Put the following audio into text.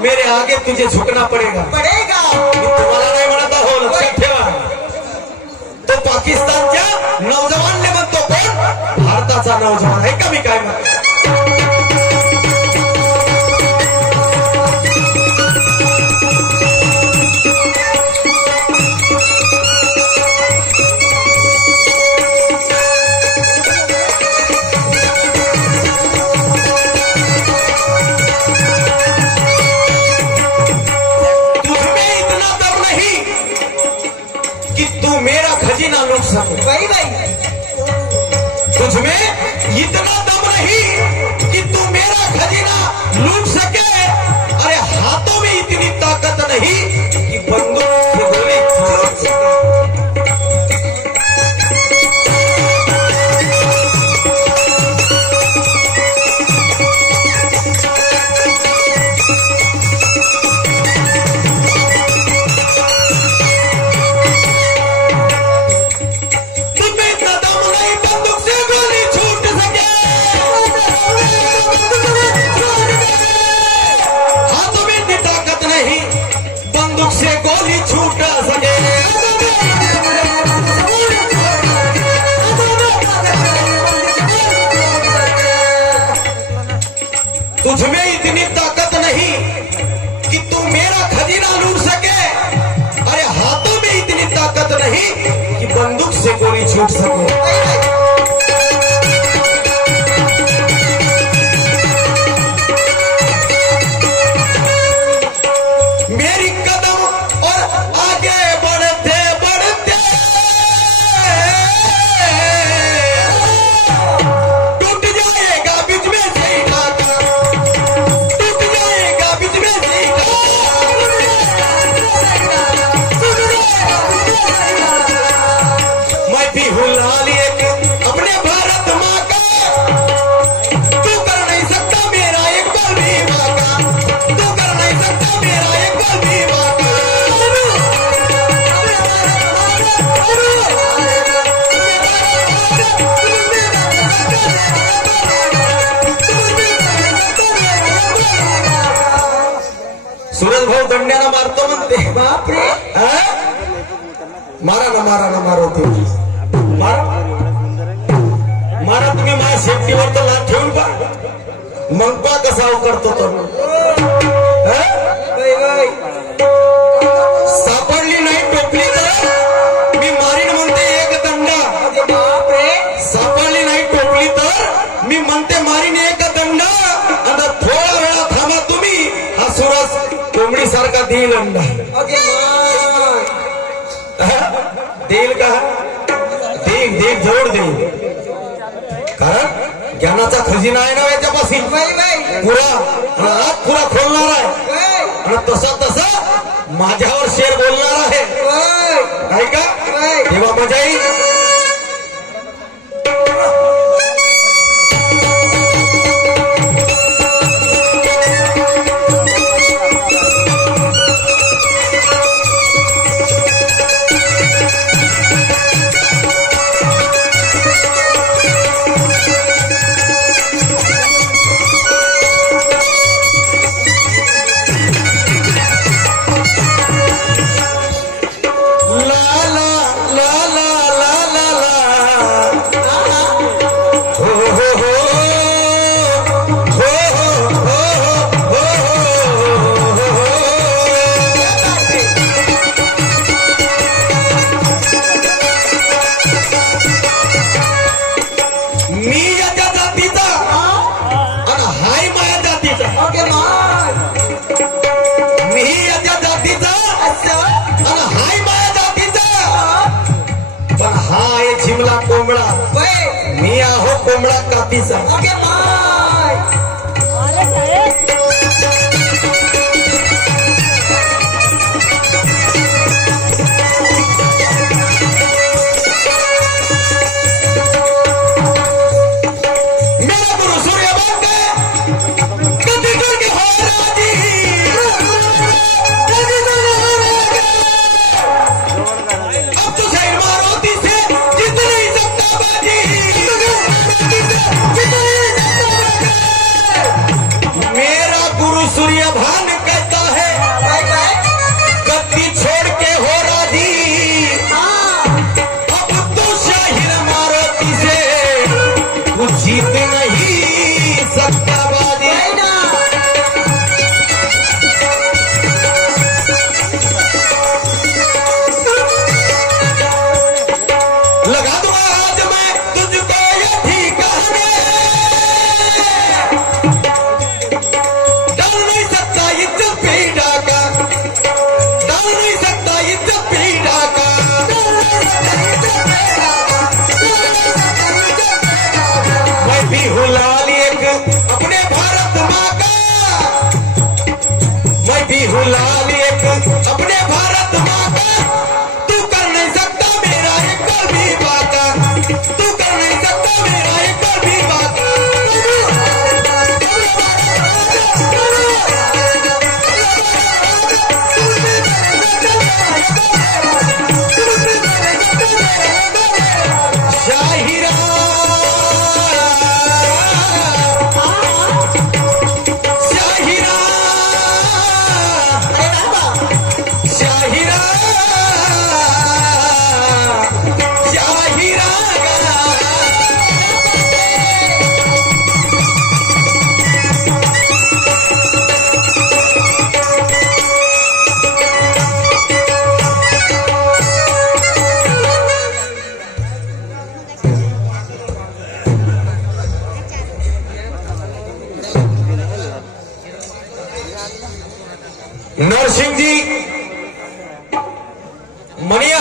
मेरे आगे तुझे झुकना पड़ेगा मी तुम्हाला नाही म्हणत आहो, लक्षात ठेवा. तो पाकिस्तानच्या नौजवानने म्हणतो पण भारताचा नौजवान आहे का मी काय म्हणतो. भाई भाई तुझमें इतना दम नहीं कि तू मेरा खजीना लूट सके. अरे हाथों में इतनी ताकत नहीं कि बंदूक से गोली चला सके. से गोली छूट सके. तुझमें इतनी ताकत नहीं कि तू मेरा खजीना लूट सके. अरे हाथों में इतनी ताकत नहीं कि बंदूक से गोली छूट सके. सूरज भाऊ दंड्याला मारतो म्हणते. बापरे मारा ना मारो तुम्ही मारा तुम्ही माझ्या शेपटीवर तर लाट ठेवून पा मग पा कसा करतो तो. सापडली नाही टोपली तर मी मारीन म्हणते एक दंडा. सापडली नाही टोपली तर मी म्हणते मारीन एक दंडा. आता थोडा वेळा थांबा तुम्ही हा सूरज कोंबडी सारखा देईल अंडा. देईल का देईल जवळ देईल. कारण ज्ञानाचा खजिना आहे ना याच्यापाशी पुरा खोलणार आहे. आणि तसा माझ्यावर शेर बोलणार आहे नाही का. तेव्हा मजा येईल. कोंबडा मी आहो कोंबडा कातीचा. अपने भारत माँ का तू कर नहीं सकता मेरा एक पल भी बात, तू कर नहीं सकता मेरा एक पल भी बात। शाहिरा शाहिरा शाहिरा शाहिरा नरसिंह जी मनिया